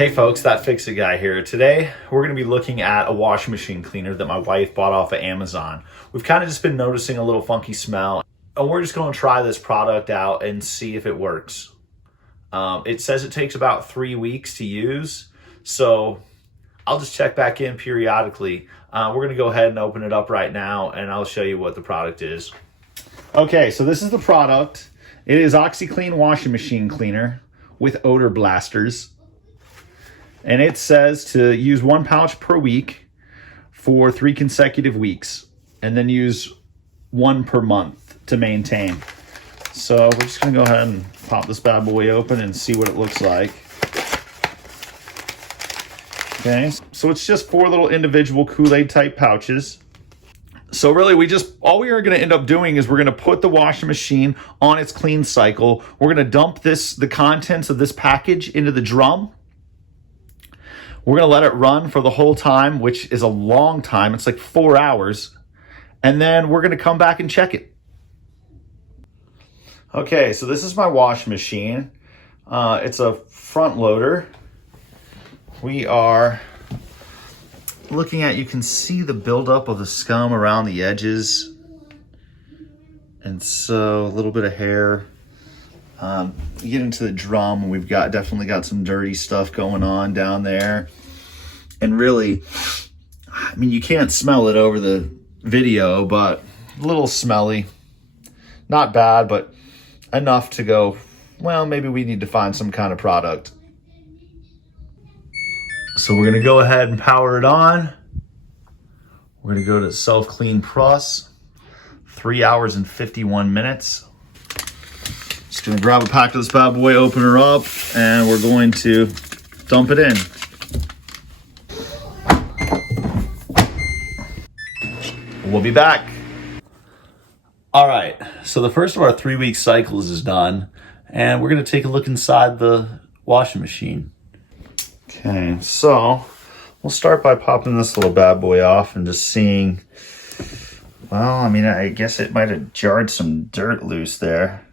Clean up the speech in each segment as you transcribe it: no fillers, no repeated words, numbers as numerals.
Hey folks, That Fix-It Guy here. Today we're going to be looking at a washing machine cleaner that my wife bought off of Amazon. We've kind of just been noticing a little funky smell, and we're just going to try this product out and see if it works. It says it takes about 3 weeks to use, so I'll just check back in periodically. We're going to go ahead and open it up right now, and I'll show you what the product is. Okay, so this is the product. It is Oxiclean washing machine cleaner with odor blasters. And it says to use 1 pouch per week for 3 consecutive weeks, and then use 1 per month to maintain. So we're just gonna go ahead and pop this bad boy open and see what it looks like. Okay, so it's just 4 little individual Kool-Aid type pouches. So really all we are gonna end up doing is we're gonna put the washing machine on its clean cycle. We're gonna dump the contents of this package into the drum. We're going to let it run for the whole time, which is a long time. It's like 4 hours. And then we're going to come back and check it. Okay, so this is my washing machine. It's a front loader. We are looking at, you can see the buildup of the scum around the edges. And so a little bit of hair. You get into the drum, we've definitely got some dirty stuff going on down there. And really, I mean, you can't smell it over the video, but a little smelly. Not bad, but enough to go, well, maybe we need to find some kind of product. So we're gonna go ahead and power it on. We're gonna go to Self-Clean Plus, 3 hours and 51 minutes. Just gonna grab a pack of this bad boy, open her up, and we're going to dump it in. We'll be back. All right, so the first of our 3-week cycles is done, and we're gonna take a look inside the washing machine. Okay, so we'll start by popping this little bad boy off and just seeing, well, I mean, I guess it might have jarred some dirt loose there.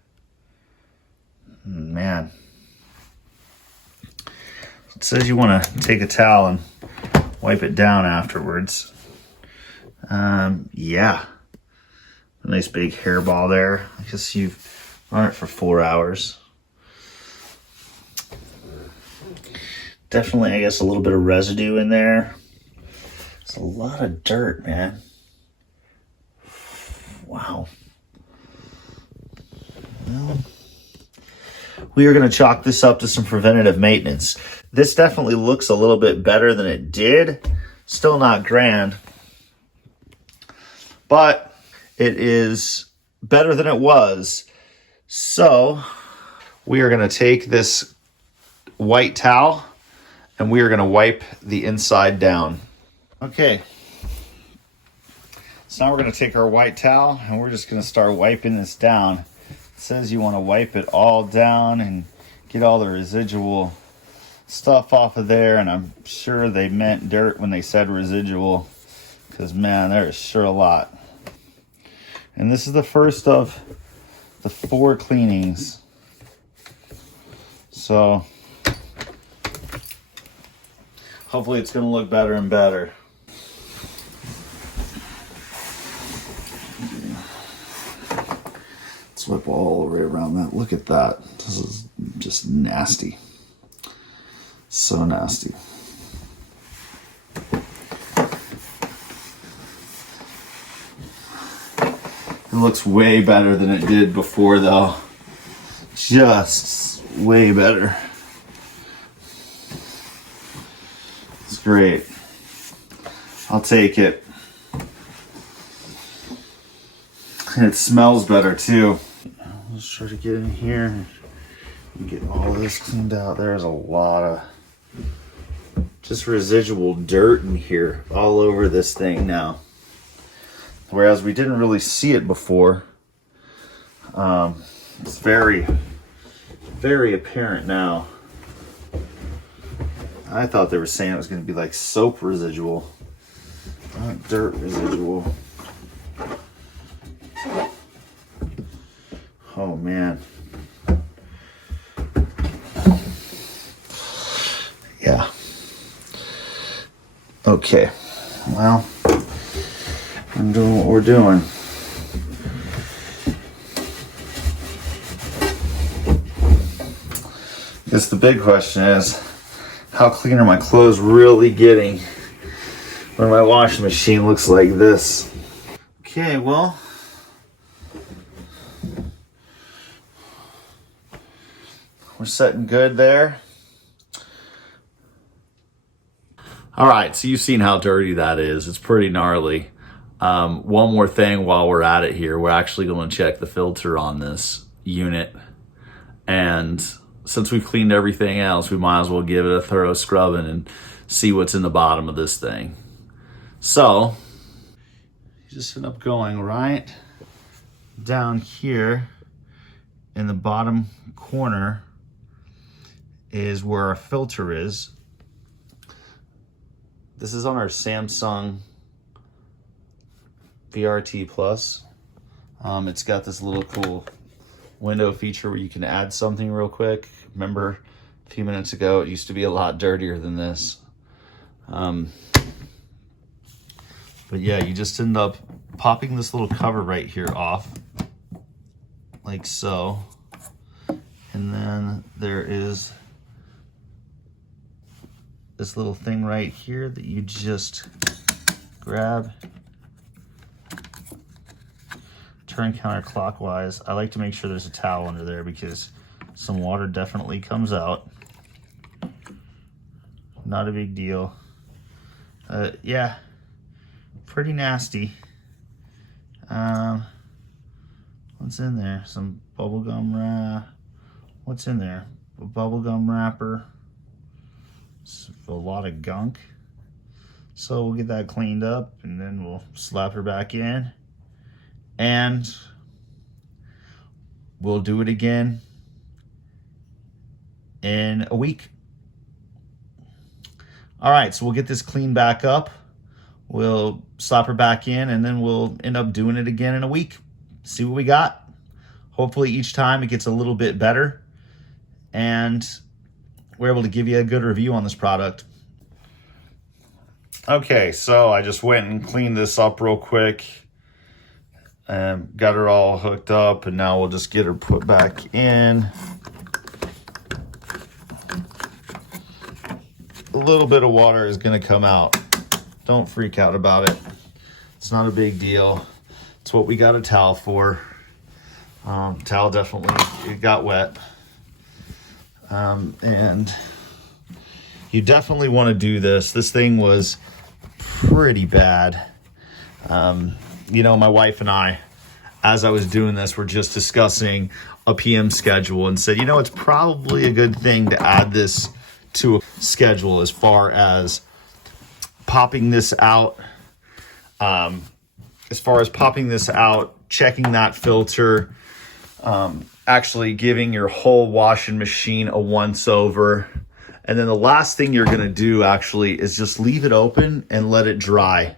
Man, it says you want to take a towel and wipe it down afterwards. Yeah, a nice big hairball there. I guess you've run it for 4 hours. Definitely, I guess, a little bit of residue in there. It's a lot of dirt, man. Wow. Well, we are going to chalk this up to some preventative maintenance. This definitely looks a little bit better than it did. Still not grand, but it is better than it was. So we are going to take this white towel and we are going to wipe the inside down. Okay. So now we're going to take our white towel and we're just going to start wiping this down. It says you want to wipe it all down and get all the residual stuff off of there, and I'm sure they meant dirt when they said residual, because man, there is sure a lot. And this is the first of the 4 cleanings. So hopefully it's going to look better and better. Whip all the way around that. Look at that. This is just nasty. So nasty. It looks way better than it did before, though. Just way better. It's great. I'll take it. And it smells better, too. Let's try to get in here and get all of this cleaned out. There's a lot of just residual dirt in here all over this thing now. Whereas we didn't really see it before. It's very, very apparent now. I thought they were saying it was going to be like soap residual, not dirt residual. Oh man. Yeah. Okay, well, I'm doing what we're doing. I guess the big question is, how clean are my clothes really getting when my washing machine looks like this? Okay, well, we're setting good there. All right, so you've seen how dirty that is. It's pretty gnarly. One more thing while we're at it here, we're actually going to check the filter on this unit. And since we've cleaned everything else, we might as well give it a thorough scrubbing and see what's in the bottom of this thing. So, you just end up going right down here in the bottom corner is where our filter is. This is on our Samsung VRT Plus. It's got this little cool window feature where you can add something real quick. Remember a few minutes ago, it used to be a lot dirtier than this. But yeah, you just end up popping this little cover right here off, like so. And then there is this little thing right here that you just grab, turn counterclockwise. I like to make sure there's a towel under there because some water definitely comes out. Not a big deal. Yeah, pretty nasty. What's in there? Some bubblegum wrap. What's in there? A bubblegum wrapper. A lot of gunk. So we'll get that cleaned up and then we'll slap her back in. And we'll do it again in a week. All right, so we'll get this cleaned back up. We'll slap her back in and then we'll end up doing it again in a week. See what we got. Hopefully each time it gets a little bit better and we're able to give you a good review on this product. Okay, so I just went and cleaned this up real quick and got her all hooked up, and now we'll just get her put back in. A little bit of water is gonna come out. Don't freak out about it. It's not a big deal. It's what we got a towel for. Towel definitely, it got wet. And you definitely want to do this. This thing was pretty bad. You know, my wife and I, as I was doing this, were just discussing a PM schedule and said, you know, it's probably a good thing to add this to a schedule as far as popping this out. Checking that filter, actually giving your whole washing machine a once over. And then the last thing you're gonna do actually is just leave it open and let it dry.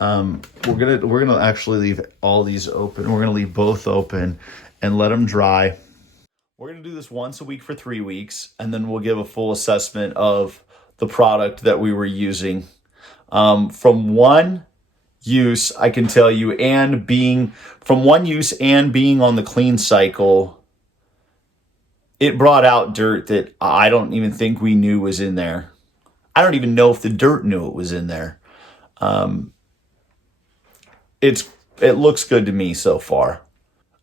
We're gonna actually leave all these open. We're gonna leave both open and let them dry. We're gonna do this once a week for 3 weeks, and then we'll give a full assessment of the product that we were using. From one use, I can tell you, and being on the clean cycle, it brought out dirt that I don't even think we knew was in there. I don't even know if the dirt knew it was in there. It looks good to me so far.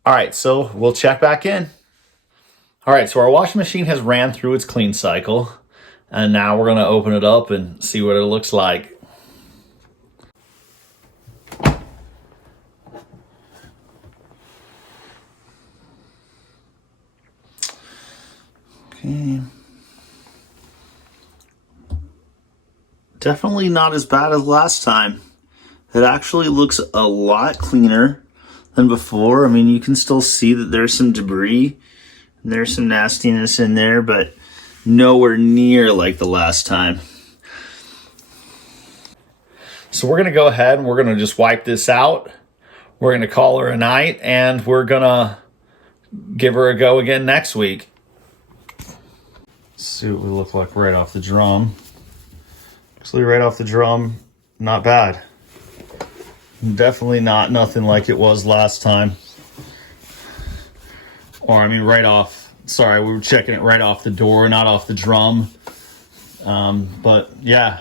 All right, so we'll check back in. All right, so our washing machine has ran through its clean cycle, and now we're gonna open it up and see what it looks like. Okay. Definitely not as bad as last time. It actually looks a lot cleaner than before. I mean, you can still see that there's some debris and there's some nastiness in there, but nowhere near like the last time. So we're gonna go ahead and we're gonna just wipe this out. We're gonna call her a night, and we're gonna give her a go again next week. Let's see what we look like right off the drum. Actually, right off the drum, not bad. Definitely not nothing like it was last time. Or, I mean, right off. Sorry, we were checking it right off the door, not off the drum. But, yeah.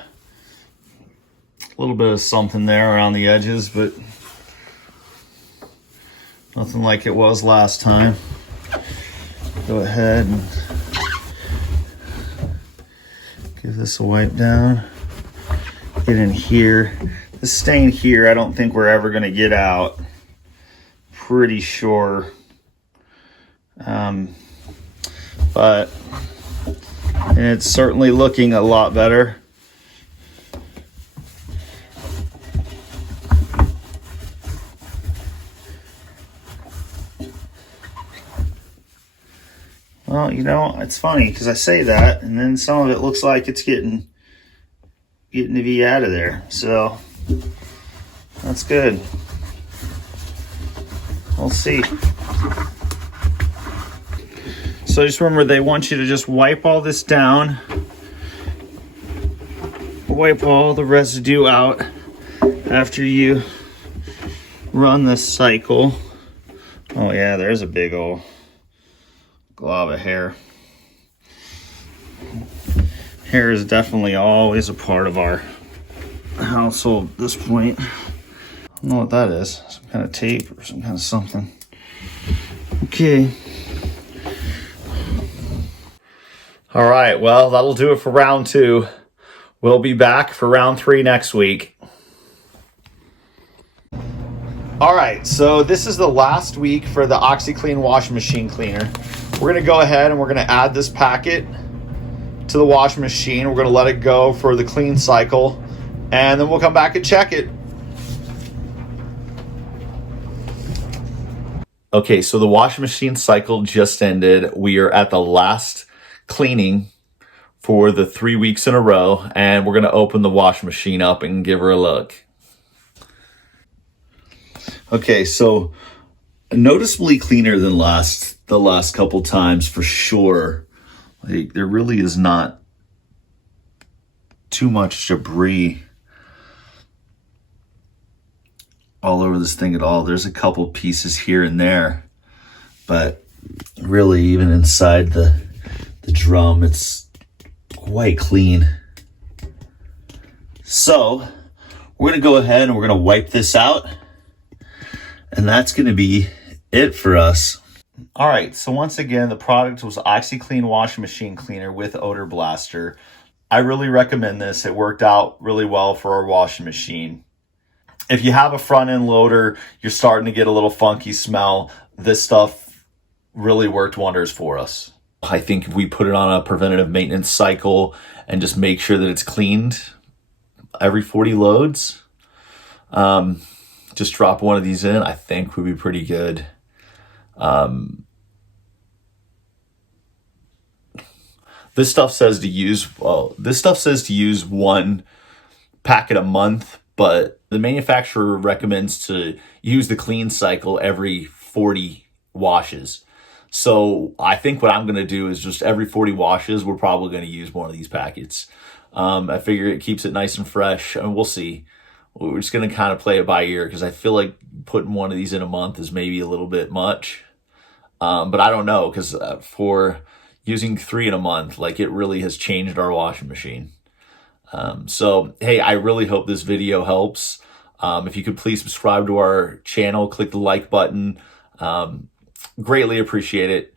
A little bit of something there around the edges, but nothing like it was last time. Go ahead and give this a wipe down. Get in here. The stain here, I don't think we're ever going to get out. Pretty sure. But it's certainly looking a lot better. Well, you know, it's funny because I say that, and then some of it looks like it's getting to be out of there. So that's good. We'll see. So just remember, they want you to just wipe all this down. Wipe all the residue out after you run this cycle. Oh yeah, there's a big old glob of hair. Hair is definitely always a part of our household at this point. I don't know what that is. Some kind of tape or some kind of something. Okay. All right, well, that'll do it for round 2. We'll be back for round 3 next week. All right, so this is the last week for the Oxiclean washing machine cleaner. We're gonna go ahead and we're gonna add this packet to the washing machine. We're gonna let it go for the clean cycle, and then we'll come back and check it. Okay, so the washing machine cycle just ended. We are at the last cleaning for the 3 weeks in a row, and we're gonna open the washing machine up and give her a look. Okay, so noticeably cleaner than the last couple times for sure. Like, there really is not too much debris all over this thing at all. There's a couple pieces here and there, but really even inside the drum, it's quite clean. So we're gonna go ahead and we're gonna wipe this out, and that's gonna be it for us. All right, so once again, the product was Oxiclean washing machine cleaner with odor blaster. I really recommend this. It worked out really well for our washing machine. If you have a front end loader, you're starting to get a little funky smell, this stuff really worked wonders for us. I think if we put it on a preventative maintenance cycle and just make sure that it's cleaned every 40 loads, just drop one of these in, I think would be pretty good. This stuff says to use, one packet a month, but the manufacturer recommends to use the clean cycle every 40 washes. So I think what I'm going to do is just every 40 washes, we're probably going to use one of these packets. I figure it keeps it nice and fresh, and we'll see. We're just going to kind of play it by ear because I feel like putting one of these in a month is maybe a little bit much. But I don't know, because for using 3 in a month, like, it really has changed our washing machine. So, hey, I really hope this video helps. If you could please subscribe to our channel, click the like button. Greatly appreciate it.